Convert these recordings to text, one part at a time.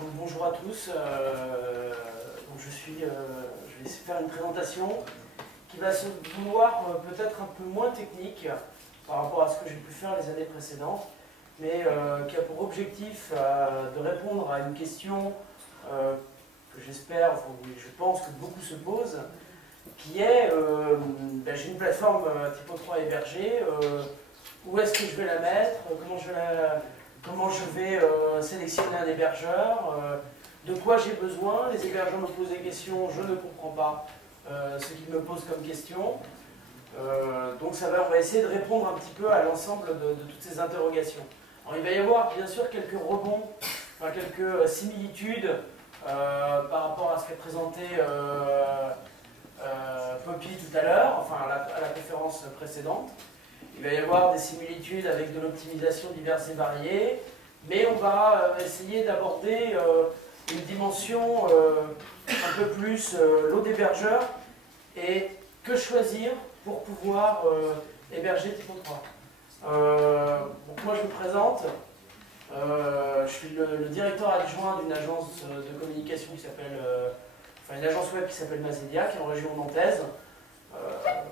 Donc bonjour à tous. Je vais essayer de faire une présentation qui va se vouloir peut-être un peu moins technique par rapport à ce que j'ai pu faire les années précédentes, mais qui a pour objectif de répondre à une question que j'espère, je pense que beaucoup se posent, qui est j'ai une plateforme Typo 3 hébergée, où est-ce que je vais la mettre, comment je vais sélectionner un hébergeur, de quoi j'ai besoin. Les hébergeurs me posent des questions, je ne comprends pas ce qu'ils me posent comme question. Donc on va essayer de répondre un petit peu à l'ensemble de toutes ces interrogations. Alors, il va y avoir bien sûr quelques rebonds, enfin, quelques similitudes par rapport à ce qu'a présenté Poppy tout à l'heure, enfin à la conférence précédente. Il va y avoir des similitudes avec de l'optimisation diverses et variées, mais on va essayer d'aborder une dimension un peu plus lot d'hébergeurs et que choisir pour pouvoir héberger Typo 3. Donc moi je me présente, je suis le directeur adjoint d'une agence de communication qui s'appelle, une agence web qui s'appelle Mazedia, qui est en région nantaise.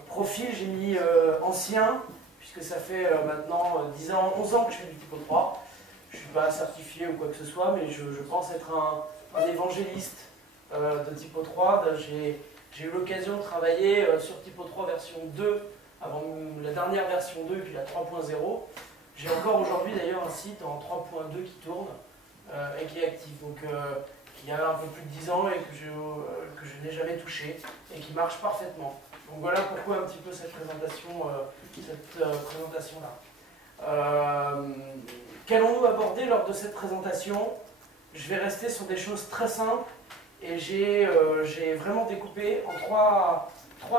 Profil, j'ai mis ancien, puisque ça fait maintenant 10 ans, 11 ans que je fais du Typo 3. Je ne suis pas certifié ou quoi que ce soit, mais je pense être un évangéliste de Typo 3. J'ai eu l'occasion de travailler sur Typo 3 version 2, avant la dernière version 2 et puis la 3.0. J'ai encore aujourd'hui d'ailleurs un site en 3.2 qui tourne et qui est actif. Donc qui a un peu plus de 10 ans et que je n'ai jamais touché et qui marche parfaitement. Donc voilà pourquoi un petit peu cette présentation-là. Qu'allons-nous aborder lors de cette présentation? Je vais rester sur des choses très simples et j'ai vraiment découpé en trois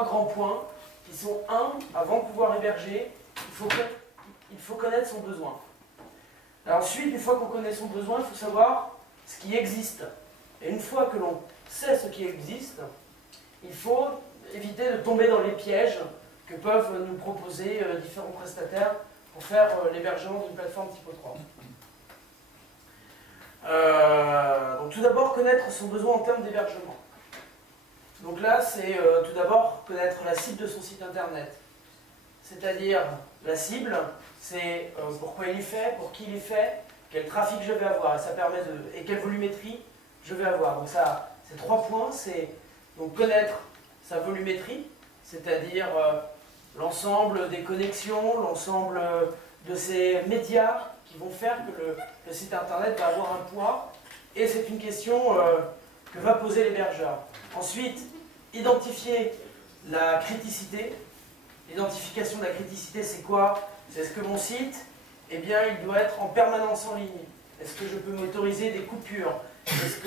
grands points qui sont avant de pouvoir héberger, il faut connaître son besoin. Alors ensuite, une fois qu'on connaît son besoin, il faut savoir ce qui existe. Et une fois que l'on sait ce qui existe, il faut éviter de tomber dans les pièges que peuvent nous proposer différents prestataires pour faire l'hébergement d'une plateforme Typo 3. Donc tout d'abord, connaître son besoin en termes d'hébergement. Donc là, c'est tout d'abord connaître la cible de son site internet. C'est-à-dire, la cible, c'est pourquoi il est fait, pour qui il est fait, quel trafic je vais avoir, et quelle volumétrie je vais avoir. Donc ça, ces 3 points, c'est donc connaître sa volumétrie, c'est-à-dire l'ensemble des connexions, l'ensemble de ces médias qui vont faire que le site internet va avoir un poids, et c'est une question que va poser l'hébergeur. Ensuite, identifier la criticité. L'identification de la criticité, c'est quoi? C'est est-ce que mon site, eh bien, il doit être en permanence en ligne? Est-ce que je peux m'autoriser des coupures? Est-ce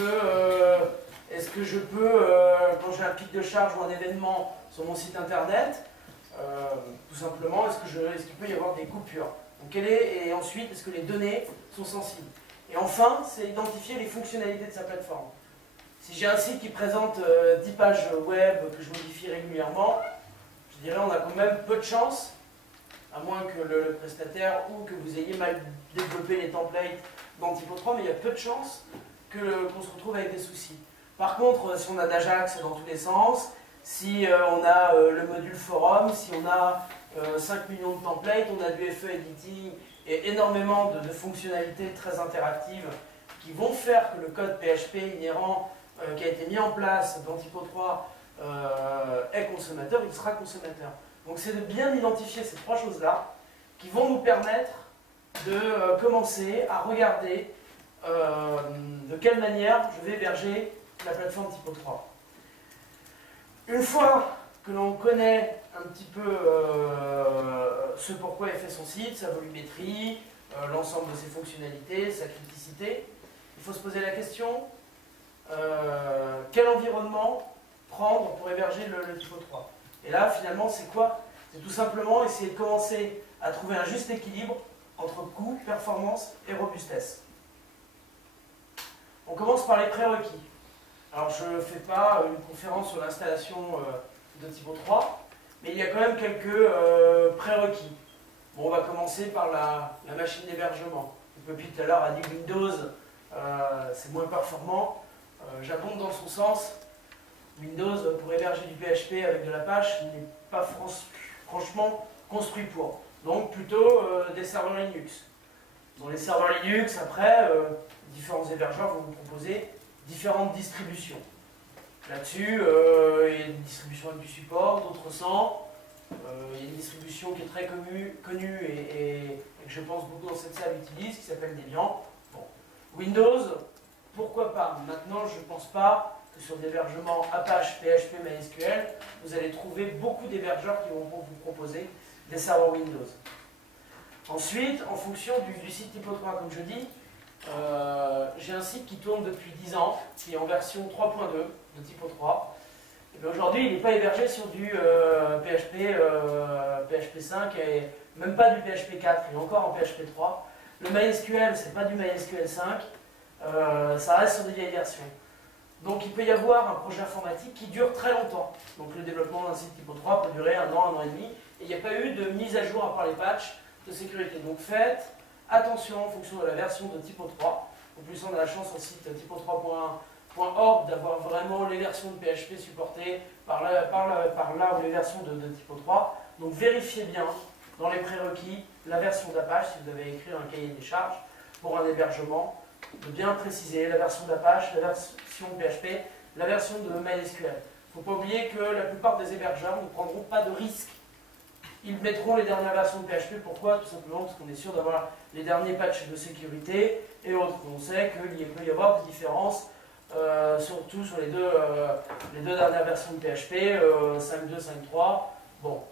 que je peux, quand j'ai un pic de charge ou un événement sur mon site internet, tout simplement, est-ce qu'il peut y avoir des coupures? Donc, et ensuite, est-ce que les données sont sensibles? Et enfin, c'est identifier les fonctionnalités de sa plateforme. Si j'ai un site qui présente 10 pages web que je modifie régulièrement, je dirais on a quand même peu de chance, à moins que le prestataire ou que vous ayez mal développé les templates dans Typo 3, mais il y a peu de chances qu'on se retrouve avec des soucis. Par contre, si on a d'Ajax dans tous les sens, si on a le module forum, si on a 5 millions de templates, on a du FE editing et énormément de fonctionnalités très interactives qui vont faire que le code PHP inhérent qui a été mis en place dans Typo 3 est consommateur, il sera consommateur. Donc c'est de bien identifier ces 3 choses-là qui vont nous permettre de commencer à regarder de quelle manière je vais héberger la plateforme Typo 3. Une fois que l'on connaît un petit peu ce pourquoi est fait son site, sa volumétrie, l'ensemble de ses fonctionnalités, sa criticité, il faut se poser la question quel environnement prendre pour héberger le Typo 3. Et là, finalement, c'est quoi? C'est tout simplement essayer de commencer à trouver un juste équilibre entre coût, performance et robustesse. On commence par les prérequis. Alors, je ne fais pas une conférence sur l'installation de Typo 3, mais il y a quand même quelques prérequis. Bon, on va commencer par la machine d'hébergement. Poppy tout à l'heure a dit Windows c'est moins performant. J'abonde dans son sens. Windows, pour héberger du PHP avec de l'Apache, n'est pas franchement construit pour. Donc plutôt des serveurs Linux. Dans les serveurs Linux, après, différents hébergeurs vont vous proposer différentes distributions. Là-dessus, il y a une distribution avec du support, d'autres sans. Il y a une distribution qui est très connue et que je pense beaucoup dans cette salle utilisent, qui s'appelle Debian. Bon. Windows, pourquoi pas? Maintenant, je ne pense pas que sur l'hébergement Apache, PHP, MySQL, vous allez trouver beaucoup d'hébergeurs qui vont vous proposer des serveurs Windows. Ensuite, en fonction du site Typo 3, comme je dis, j'ai un site qui tourne depuis 10 ans, qui est en version 3.2 de Typo 3. Aujourd'hui, il n'est pas hébergé sur du PHP 5 et même pas du PHP 4, il est encore en PHP 3. Le MySQL, c'est pas du MySQL 5, ça reste sur des vieilles versions. Donc il peut y avoir un projet informatique qui dure très longtemps. Donc le développement d'un site Typo 3 peut durer 1 an et demi, et il n'y a pas eu de mise à jour à part les patchs de sécurité. Donc faites attention en fonction de la version de Typo 3. En plus, on a la chance au site typo3.org d'avoir vraiment les versions de PHP supportées par là ou les versions de Typo 3. Donc vérifiez bien dans les prérequis la version d'Apache si vous avez écrit un cahier des charges pour un hébergement, de bien préciser la version d'Apache, la version PHP, la version de MySQL. Il ne faut pas oublier que la plupart des hébergeurs ne prendront pas de risque. Ils mettront les dernières versions de PHP. Pourquoi? Tout simplement parce qu'on est sûr d'avoir les derniers patchs de sécurité et autres. On sait qu'il peut y avoir des différences, surtout sur les deux dernières versions de PHP, 5.2, 5.3. Bon,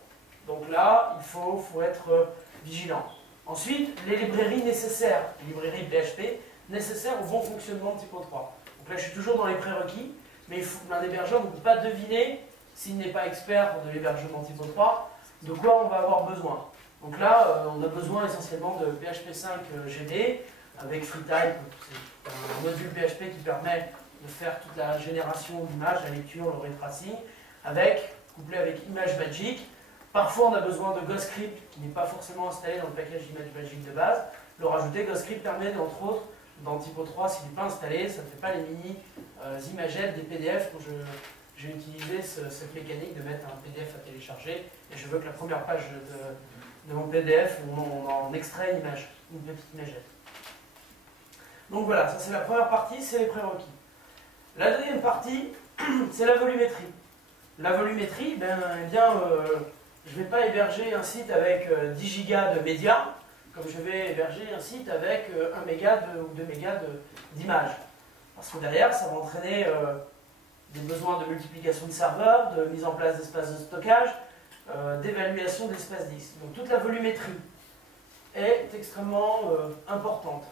donc là, il faut être vigilant. Ensuite, les librairies nécessaires, les librairies PHP nécessaires au bon fonctionnement de Typo 3. Donc là, je suis toujours dans les prérequis, mais un hébergeur ne peut pas deviner, s'il n'est pas expert de l'hébergement Typo 3, de quoi on va avoir besoin. Donc là, on a besoin essentiellement de PHP 5 GD avec FreeType, c'est un module PHP qui permet de faire toute la génération d'images, la lecture, le ray tracing, couplé avec ImageMagick. Parfois, on a besoin de Ghostscript qui n'est pas forcément installé dans le package ImageMagick de base. Le rajouter, Ghostscript permet, entre autres, dans Typo 3, s'il n'est pas installé, ça ne fait pas les mini imagettes des PDF. J'ai utilisé cette mécanique de mettre un PDF à télécharger et je veux que la première page de mon PDF, on en extrait une image, une petite imagette. Donc voilà, ça c'est la première partie, c'est les prérequis. La deuxième partie, c'est la volumétrie. La volumétrie, je ne vais pas héberger un site avec 10 gigas de médias, comme je vais héberger un site avec 1 méga ou 2 mégas d'images. Parce que derrière, ça va entraîner des besoins de multiplication de serveurs, de mise en place d'espaces de stockage, d'évaluation d'espace disque. Donc toute la volumétrie est extrêmement importante.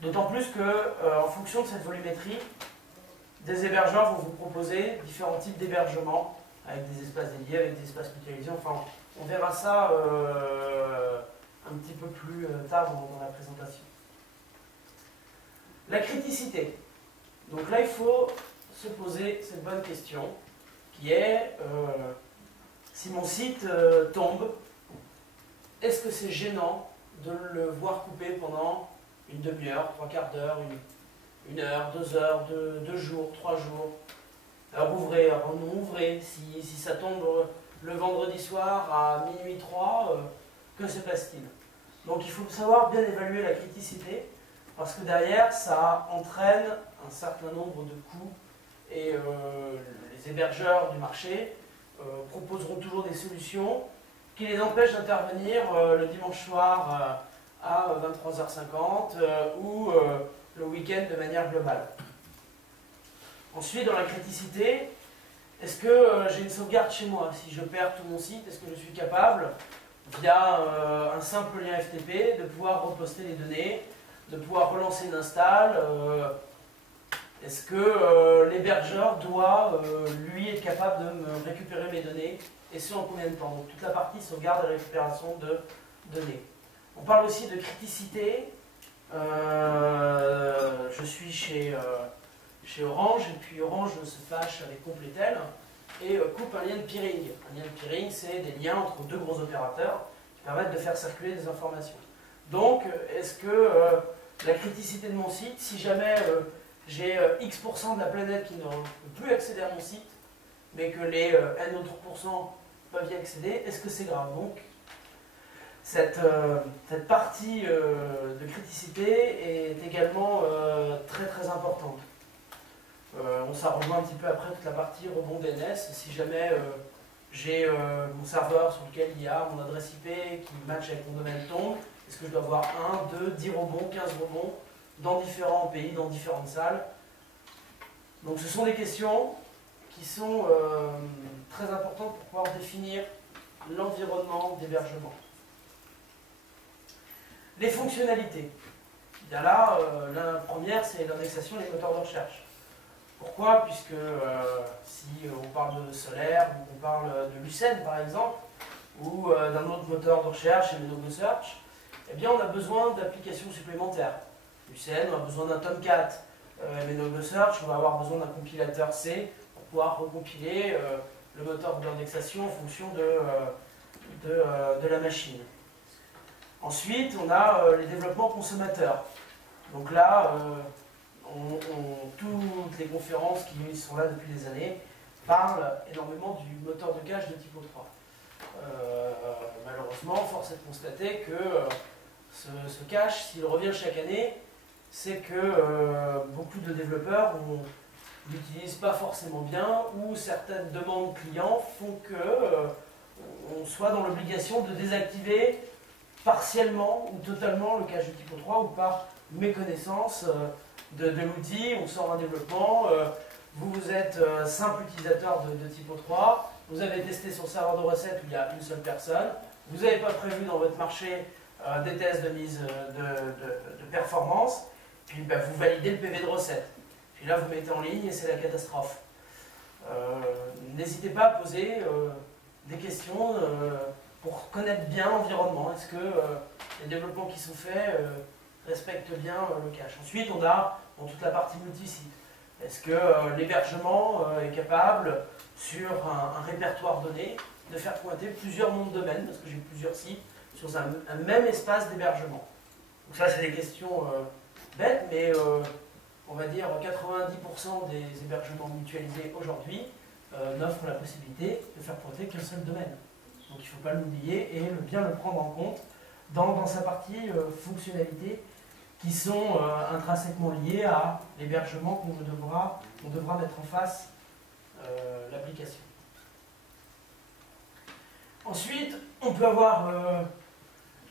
D'autant plus que, en fonction de cette volumétrie, des hébergeurs vont vous proposer différents types d'hébergements, avec des espaces dédiés, avec des espaces mutualisés. Enfin, on verra ça un petit peu plus tard dans la présentation. La criticité. Donc là, il faut se poser cette bonne question, qui est, si mon site tombe, est-ce que c'est gênant de le voir couper pendant une demi-heure, 3/4 d'heure, 1 heure, 2 heures, 2 jours, 3 jours? Alors ouvrez, alors non ouvrez, si ça tombe le vendredi soir à minuit 3, que se passe-t-il? Donc il faut savoir bien évaluer la criticité, parce que derrière ça entraîne un certain nombre de coûts, et les hébergeurs du marché proposeront toujours des solutions qui les empêchent d'intervenir le dimanche soir à 23h50 ou le week-end de manière globale. Ensuite, dans la criticité, est-ce que j'ai une sauvegarde chez moi? Si je perds tout mon site, est-ce que je suis capable, via un simple lien FTP, de pouvoir reposter les données, de pouvoir relancer une install? Est-ce que l'hébergeur doit, lui, être capable de me récupérer mes données? Et ce, en combien de temps? Donc toute la partie sauvegarde et récupération de données. On parle aussi de criticité. Je suis chez Orange, et puis Orange se fâche avec Completel et coupe un lien de peering. Un lien de peering, c'est des liens entre deux gros opérateurs qui permettent de faire circuler des informations. Donc, est-ce que la criticité de mon site. Si jamais j'ai X% de la planète qui ne peut plus accéder à mon site, mais que les N autres pourcents peuvent y accéder, est-ce que c'est grave? Donc, cette partie de criticité est également très très importante. Ça rejoint un petit peu après toute la partie rebond DNS. Si jamais j'ai mon serveur sur lequel il y a mon adresse IP qui match avec mon domaine tombe, est-ce que je dois avoir 1, 2, 10 rebonds, 15 rebonds dans différents pays, dans différentes salles? Donc ce sont des questions qui sont très importantes pour pouvoir définir l'environnement d'hébergement. Les fonctionnalités. Bien là, la première, c'est l'indexation des moteurs de recherche. Pourquoi? Puisque si on parle de Solaire, ou on parle de Lucene par exemple, ou d'un autre moteur de recherche, MNOGoSearch, eh bien on a besoin d'applications supplémentaires. Lucene, on a besoin d'un Tomcat. MNOGoSearch, on va avoir besoin d'un compilateur C pour pouvoir recompiler le moteur d'indexation en fonction de la machine. Ensuite, on a les développements consommateurs. Donc là, toutes les conférences qui sont là depuis des années parlent énormément du moteur de cache de Typo 3. Malheureusement, force est de constater que ce cache, s'il revient chaque année, c'est que beaucoup de développeurs ne l'utilisent pas forcément bien, ou certaines demandes clients font qu'on soit dans l'obligation de désactiver partiellement ou totalement le cache de Typo 3, ou par méconnaissance de l'outil. On sort un développement, vous êtes simple utilisateur de Typo 3, vous avez testé sur serveur de recettes où il y a une seule personne, vous n'avez pas prévu dans votre marché des tests de mise de performance, puis vous validez le PV de recette. Puis là, vous mettez en ligne et c'est la catastrophe. N'hésitez pas à poser des questions pour connaître bien l'environnement. Est-ce que les développements qui sont faits respectent bien le cache? Ensuite, on a dans toute la partie multisite. Est-ce que l'hébergement est capable, sur un répertoire donné, de faire pointer plusieurs noms de domaine, parce que j'ai plusieurs sites, sur un même espace d'hébergement? Donc ça, c'est des questions bêtes, mais on va dire 90% des hébergements mutualisés aujourd'hui n'offrent la possibilité de faire pointer qu'un seul domaine. Donc il ne faut pas l'oublier et bien le prendre en compte dans sa partie fonctionnalité, qui sont intrinsèquement liées à l'hébergement qu'on devra mettre en face l'application. Ensuite, on peut avoir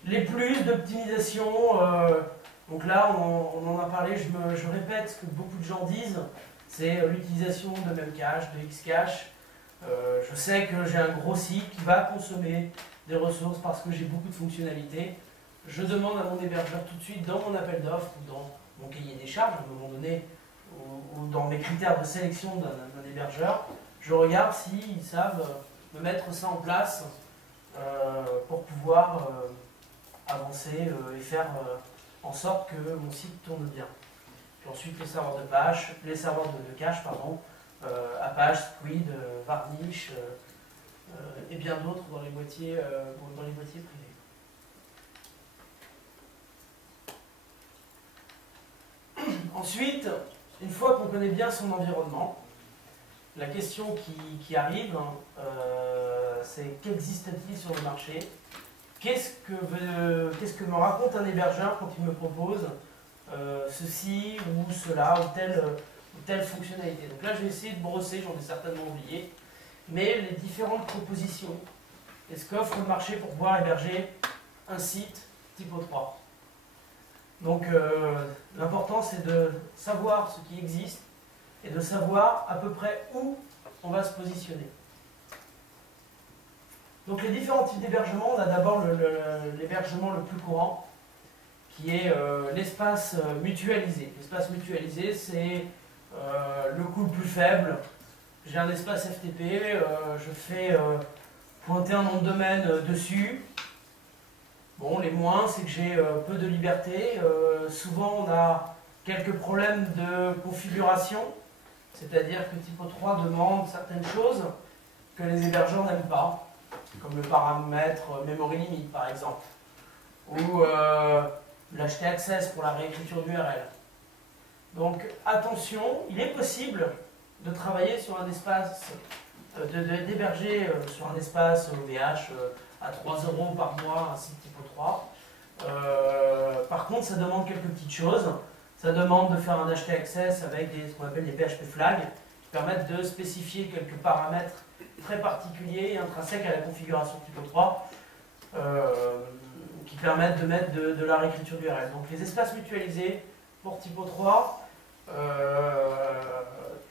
les plus d'optimisation. Donc là, on en a parlé, je répète ce que beaucoup de gens disent, c'est l'utilisation de Memcache, de Xcache. Je sais que j'ai un gros site qui va consommer des ressources parce que j'ai beaucoup de fonctionnalités. Je demande à mon hébergeur tout de suite, dans mon appel d'offres ou dans mon cahier des charges, à un moment donné, ou dans mes critères de sélection d'un hébergeur, je regarde s'ils savent me mettre ça en place pour pouvoir avancer et faire en sorte que mon site tourne bien. Puis ensuite, les serveurs de cache, Apache, Squid, Varnish et bien d'autres dans les boîtiers privés. Ensuite, une fois qu'on connaît bien son environnement, la question qui arrive, c'est qu'existe-t-il sur le marché? Qu'est-ce que me raconte un hébergeur quand il me propose ceci ou cela ou telle fonctionnalité? Donc là, je vais essayer de brosser, j'en ai certainement oublié, mais les différentes propositions. Est-ce qu'offre le marché pour pouvoir héberger un site Typo 3? Donc l'important, c'est de savoir ce qui existe et de savoir à peu près où on va se positionner. Donc les différents types d'hébergement, on a d'abord l'hébergement le plus courant, qui est l'espace mutualisé. L'espace mutualisé, c'est le coût le plus faible. J'ai un espace FTP, je fais pointer un nom de domaine dessus. Bon, les moins, c'est que j'ai peu de liberté. Souvent, on a quelques problèmes de configuration, c'est-à-dire que Typo 3 demande certaines choses que les hébergeurs n'aiment pas, comme le paramètre memory limit par exemple, ou l'HT-Access pour la réécriture d'URL. Donc attention, il est possible de travailler sur un espace, d'héberger sur un espace OVH à 3 € par mois, un site typo 3. Par contre, ça demande quelques petites choses. Ça demande de faire un HT-Access avec ce qu'on appelle des PHP flags, qui permettent de spécifier quelques paramètres très particuliers et intrinsèques à la configuration typo 3, qui permettent de mettre de la réécriture d'URL. Donc les espaces mutualisés pour typo 3,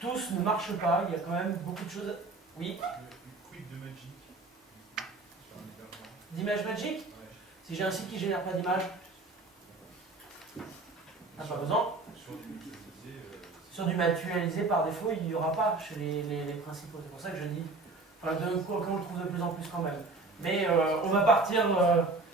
tous ne marchent pas, il y a quand même beaucoup de choses. Oui. Le quid de Magic sur un hébergement. D'image Magic? Ouais. Si j'ai un site qui ne génère pas d'image, pas besoin. Sur du mutualisé. Sur du mutualisé, par défaut, il n'y aura pas chez les principaux. C'est pour ça que je dis, enfin, qu'on le trouve de plus en plus quand même. Mais on va partir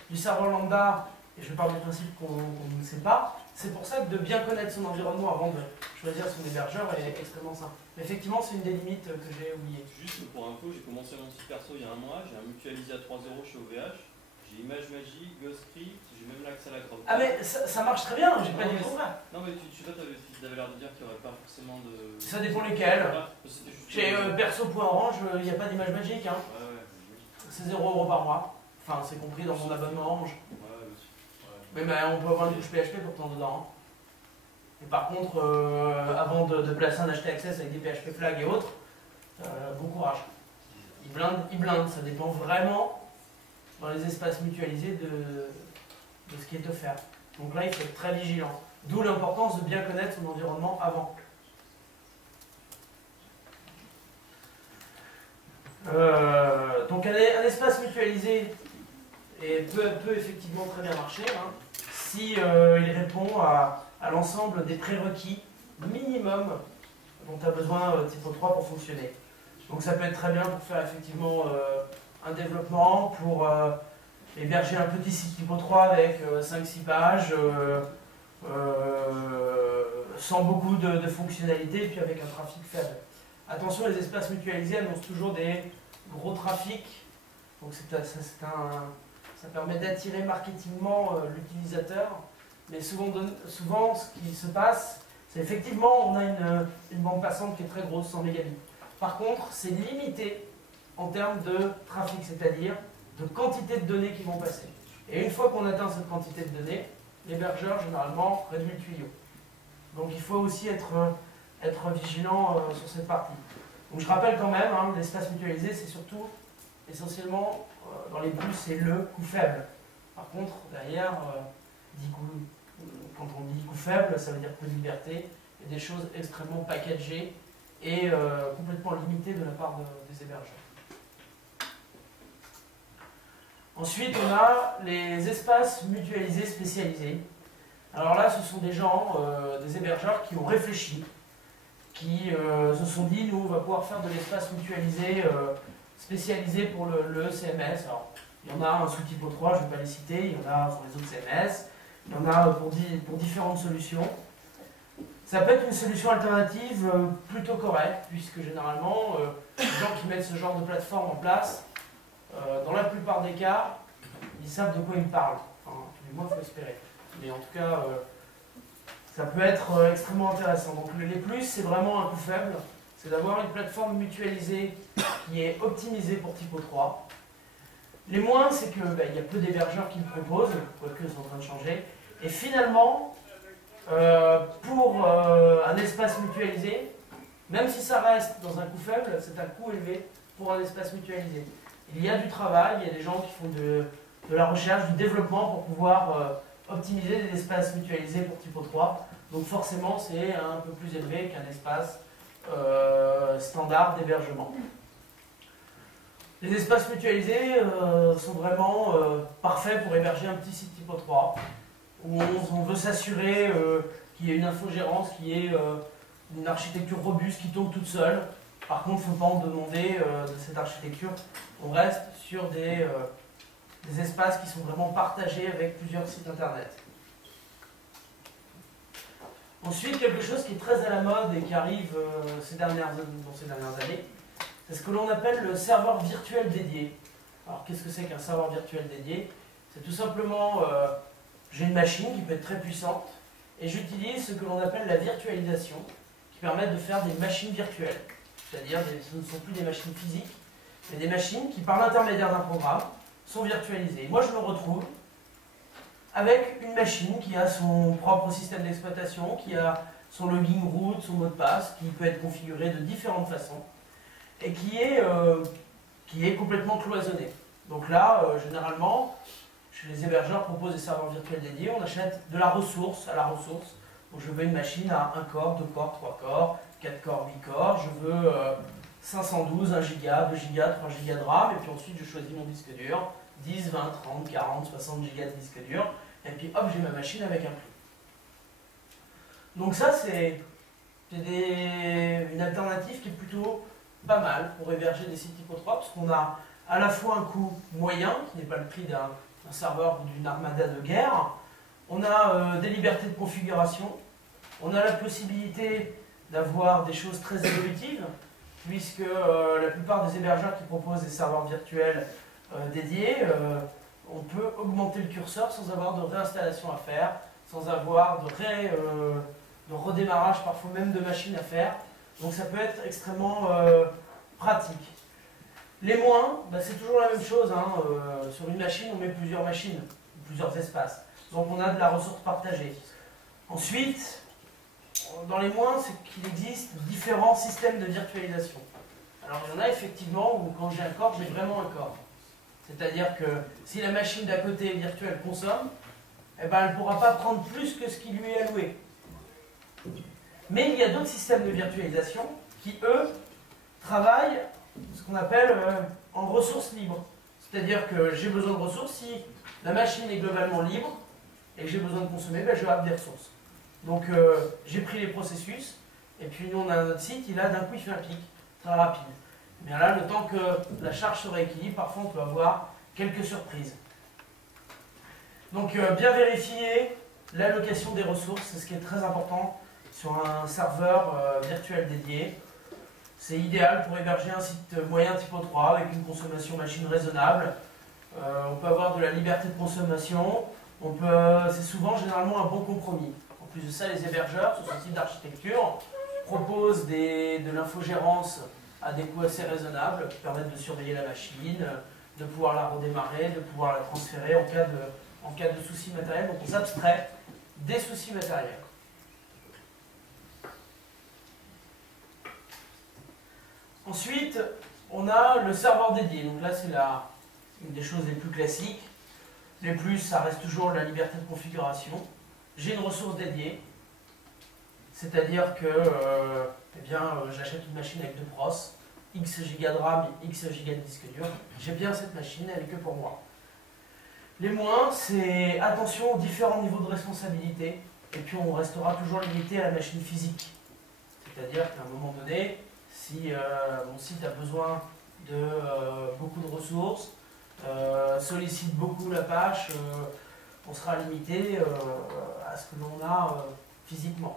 du serveur lambda, et je parle du principe qu'on ne sait pas. C'est pour ça que de bien connaître son environnement avant de choisir son hébergeur est extrêmement simple. Mais effectivement, c'est une des limites que j'ai oubliées. Juste pour info, j'ai commencé mon site perso il y a un mois, j'ai un mutualisé à 3 € chez OVH, j'ai Image Magic, Ghostscript, j'ai même l'accès à la crowd. Ah mais ça marche très bien, j'ai pas dit le contraire. Non mais tu avais l'air de dire qu'il n'y aurait pas forcément de... Ça dépend lesquels. C'était juste Chez perso.orange, il n'y a pas d'image magique. Hein. Ouais, C'est 0 € par mois. Enfin, c'est compris dans mon abonnement Orange. ouais. Mais on peut avoir une couche PHP pourtant dedans. Hein. Et par contre, avant de placer un HT-Access avec des PHP flags et autres, bon courage. Il blinde, ça dépend vraiment dans les espaces mutualisés de ce qui est offert. Donc là, il faut être très vigilant. D'où l'importance de bien connaître son environnement avant. Donc un espace mutualisé peut effectivement très bien marcher si il répond à l'ensemble des prérequis minimum dont tu as besoin typo 3 pour fonctionner. Donc ça peut être très bien pour faire effectivement un développement, pour héberger un petit site typo 3 avec 5-6 pages, sans beaucoup de fonctionnalités, et puis avec un trafic faible. Attention, les espaces mutualisés annoncent toujours des gros trafics, donc ça permet d'attirer marketingement l'utilisateur, mais souvent ce qui se passe, c'est effectivement on a une bande passante qui est très grosse, 100 mégabits. Par contre, c'est limité en termes de trafic, c'est-à-dire de quantité de données qui vont passer. Et une fois qu'on atteint cette quantité de données, l'hébergeur généralement réduit le tuyau. Donc il faut aussi être vigilant sur cette partie. Donc je rappelle quand même, l'espace mutualisé, c'est surtout, essentiellement, dans les bus, c'est le coût faible. Par contre, derrière, quand on dit coût faible, ça veut dire peu de liberté, et des choses extrêmement packagées et complètement limitées de la part des hébergeurs. Ensuite, on a les espaces mutualisés spécialisés. Alors là, ce sont des gens, des hébergeurs qui ont réfléchi, qui se sont dit, nous, on va pouvoir faire de l'espace mutualisé spécialisé pour le CMS. Alors, il y en a un sous typo 3, je ne vais pas les citer, il y en a pour les autres CMS, il y en a pour différentes solutions. Ça peut être une solution alternative plutôt correcte, puisque généralement, les gens qui mettent ce genre de plateforme en place, dans la plupart des cas, ils savent de quoi ils parlent. Enfin, du moins, il faut espérer. Mais en tout cas, ça peut être extrêmement intéressant. Donc les plus, c'est vraiment un coût faible. C'est d'avoir une plateforme mutualisée qui est optimisée pour typo 3. Les moins, c'est qu'il y a peu d'hébergeurs qui le proposent, quoique c'est en train de changer. Et finalement, pour un espace mutualisé, même si ça reste dans un coût faible, c'est un coût élevé pour un espace mutualisé. Il y a du travail, il y a des gens qui font de la recherche, du développement pour pouvoir optimiser des espaces mutualisés pour typo 3. Donc forcément, c'est un peu plus élevé qu'un espace standard d'hébergement. Les espaces mutualisés sont vraiment parfaits pour héberger un petit site typo 3, où on veut s'assurer qu'il y ait une infogérance, qu'il y ait une architecture robuste qui tourne toute seule. Par contre, il ne faut pas en demander de cette architecture. On reste sur des espaces qui sont vraiment partagés avec plusieurs sites internet. Ensuite, quelque chose qui est très à la mode et qui arrive dans ces dernières années, c'est ce que l'on appelle le serveur virtuel dédié. Alors, qu'est-ce que c'est qu'un serveur virtuel dédié? C'est tout simplement j'ai une machine qui peut être très puissante, et j'utilise ce que l'on appelle la virtualisation, qui permet de faire des machines virtuelles. C'est-à-dire, ce ne sont plus des machines physiques, mais des machines qui, par l'intermédiaire d'un programme, sont virtualisées. Et moi, je me retrouve avec une machine qui a son propre système d'exploitation, qui a son login root, son mot de passe, qui peut être configuré de différentes façons, et qui est complètement cloisonné. Donc là, généralement, chez les hébergeurs proposent des serveurs virtuels dédiés, on achète de la ressource à la ressource. Donc je veux une machine à 1 corps, 2 corps, 3 corps, 4 corps, 8 corps, je veux 512, 1 giga, 2 giga, 3 giga de RAM, et puis ensuite je choisis mon disque dur, 10, 20, 30, 40, 60 gigas de disque dur, et puis hop, j'ai ma machine avec un prix. Donc ça, c'est une alternative qui est plutôt pas mal pour héberger des sites Typo 3, parce qu'on a à la fois un coût moyen, qui n'est pas le prix d'un serveur ou d'une armada de guerre, on a des libertés de configuration, on a la possibilité d'avoir des choses très évolutives, puisque la plupart des hébergeurs qui proposent des serveurs virtuels dédiés, on peut augmenter le curseur sans avoir de réinstallation à faire, sans avoir de redémarrage, parfois même de machine à faire. Donc ça peut être extrêmement pratique. Les moins, bah, c'est toujours la même chose. Hein. Sur une machine, on met plusieurs machines, plusieurs espaces. Donc on a de la ressource partagée. Ensuite, dans les moins, c'est qu'il existe différents systèmes de virtualisation. Alors il y en a effectivement où quand j'ai un corps, j'ai vraiment un corps. C'est-à-dire que si la machine d'à côté virtuelle consomme, eh ben, elle ne pourra pas prendre plus que ce qui lui est alloué. Mais il y a d'autres systèmes de virtualisation qui, eux, travaillent ce qu'on appelle en ressources libres. C'est-à-dire que j'ai besoin de ressources, si la machine est globalement libre et que j'ai besoin de consommer, ben, je rappe des ressources. Donc j'ai pris les processus, et puis nous on a notre site, d'un coup il fait un pic, très rapide. Et bien là, le temps que la charge se rééquilibre, parfois on peut avoir quelques surprises. Donc bien vérifier l'allocation des ressources, c'est ce qui est très important sur un serveur virtuel dédié. C'est idéal pour héberger un site moyen Typo 3 avec une consommation machine raisonnable. On peut avoir de la liberté de consommation, c'est souvent généralement un bon compromis. En plus de ça, les hébergeurs, sur ce type d'architecture, proposent de l'infogérance à des coûts assez raisonnables qui permettent de surveiller la machine, de pouvoir la redémarrer, de pouvoir la transférer en cas de soucis matériels. Donc on s'abstrait des soucis matériels. Ensuite, on a le serveur dédié. Donc là, c'est une des choses les plus classiques. Les plus, ça reste toujours la liberté de configuration. J'ai une ressource dédiée, c'est-à-dire que j'achète une machine avec 2 pros, X giga de RAM et X giga de disque dur. J'ai bien cette machine, elle est que pour moi. Les moins, c'est attention aux différents niveaux de responsabilité, et puis on restera toujours limité à la machine physique. C'est-à-dire qu'à un moment donné, si mon site a besoin de beaucoup de ressources, sollicite beaucoup l'Apache, on sera limité à ce que l'on a physiquement.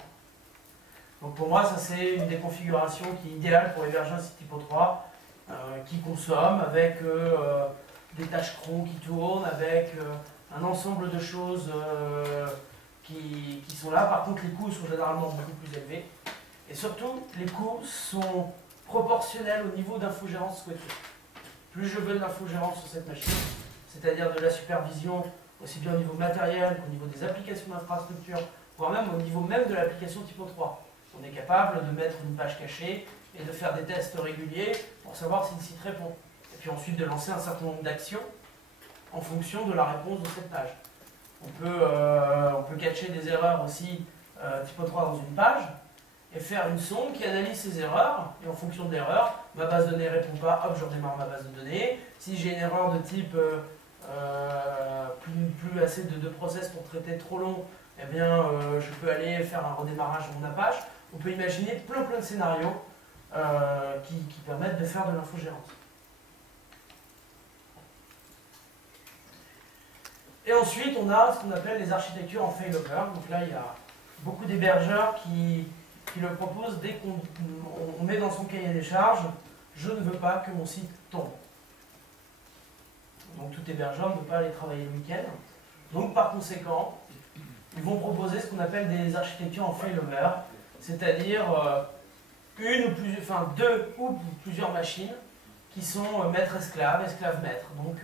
Donc pour moi, ça c'est une des configurations qui est idéale pour héberger un site Typo 3 qui consomme avec des tâches cron qui tournent, avec un ensemble de choses qui sont là. Par contre, les coûts sont généralement beaucoup plus élevés. Et surtout, les coûts sont proportionnels au niveau d'infogérance souhaité. Plus je veux de l'infogérance sur cette machine, c'est-à-dire de la supervision aussi bien au niveau matériel qu'au niveau des applications d'infrastructure, voire même au niveau même de l'application Typo 3. On est capable de mettre une page cachée et de faire des tests réguliers pour savoir si le site répond. Et puis ensuite de lancer un certain nombre d'actions en fonction de la réponse de cette page. On peut catcher des erreurs aussi Typo 3 dans une page et faire une sonde qui analyse ces erreurs, et en fonction de l'erreur, ma base de données ne répond pas, hop, je redémarre ma base de données. Si j'ai une erreur de type plus assez de process pour traiter trop long, eh bien, je peux aller faire un redémarrage de mon Apache. On peut imaginer plein de scénarios qui permettent de faire de l'infogérance. Et ensuite, on a ce qu'on appelle les architectures en failover. Donc là, il y a beaucoup d'hébergeurs qui le proposent dès qu'on met dans son cahier des charges « Je ne veux pas que mon site tombe ». Donc tout hébergeur ne peut pas aller travailler le week-end. Donc par conséquent, ils vont proposer ce qu'on appelle des architectures en failover, c'est-à-dire deux ou plusieurs machines qui sont maître-esclave, esclave-maître. Donc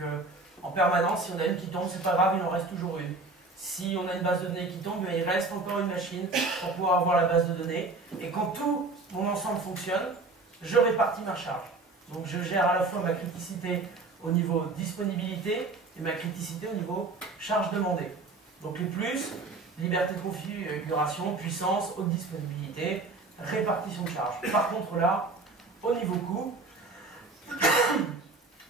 en permanence, si on a une qui tombe, c'est pas grave, il en reste toujours une. Si on a une base de données qui tombe, il reste encore une machine pour pouvoir avoir la base de données. Et quand tout mon ensemble fonctionne, je répartis ma charge. Donc je gère à la fois ma criticité au niveau disponibilité et ma criticité au niveau charge demandée. Donc les plus, liberté de configuration, puissance, haute disponibilité, répartition de charge. Par contre là, au niveau coût,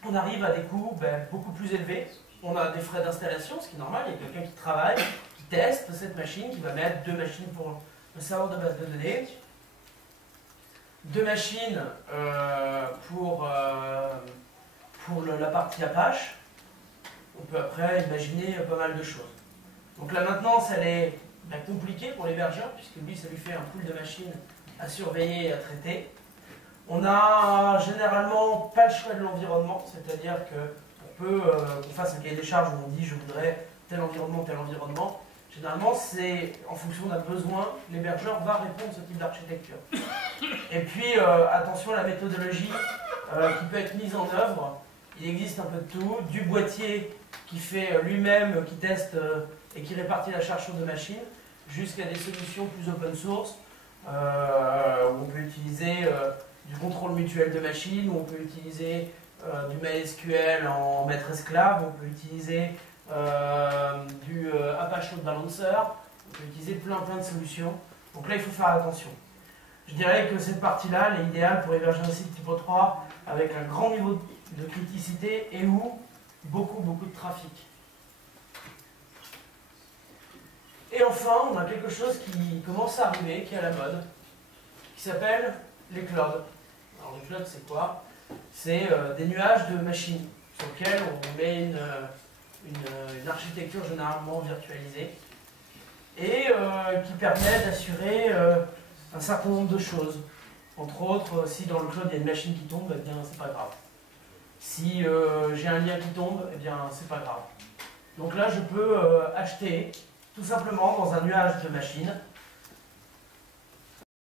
on arrive à des coûts beaucoup plus élevés. On a des frais d'installation, ce qui est normal, il y a quelqu'un qui travaille, qui teste cette machine, qui va mettre 2 machines pour le serveur de base de données, 2 machines pour la partie Apache. On peut après imaginer pas mal de choses. Donc la maintenance, elle est compliquée pour l'hébergeur, puisque lui, ça lui fait un pool de machines à surveiller et à traiter. On n'a généralement pas le choix de l'environnement, c'est-à-dire que qu'on fasse un cahier des charges où on dit je voudrais tel environnement. Généralement, c'est en fonction d'un besoin, l'hébergeur va répondre à ce type d'architecture. Et puis, attention à la méthodologie qui peut être mise en œuvre. Il existe un peu de tout, du boîtier qui fait lui-même, qui teste et qui répartit la charge sur 2 machines, jusqu'à des solutions plus open source, où on peut utiliser du contrôle mutuel de machines, où on peut utiliser du MySQL en maître-esclave, on peut utiliser du Apache Load Balancer, on peut utiliser plein de solutions. Donc là, il faut faire attention. Je dirais que cette partie-là, elle est idéale pour héberger un site type 3 avec un grand niveau de criticité et où beaucoup de trafic. Et enfin, on a quelque chose qui commence à arriver, qui est à la mode, qui s'appelle les clouds. Alors les clouds, c'est quoi? C'est des nuages de machines sur lesquels on met une architecture généralement virtualisée et qui permet d'assurer un certain nombre de choses. Entre autres, si dans le cloud il y a une machine qui tombe, eh bien c'est pas grave. Si j'ai un lien qui tombe, eh bien c'est pas grave. Donc là, je peux acheter tout simplement dans un nuage de machines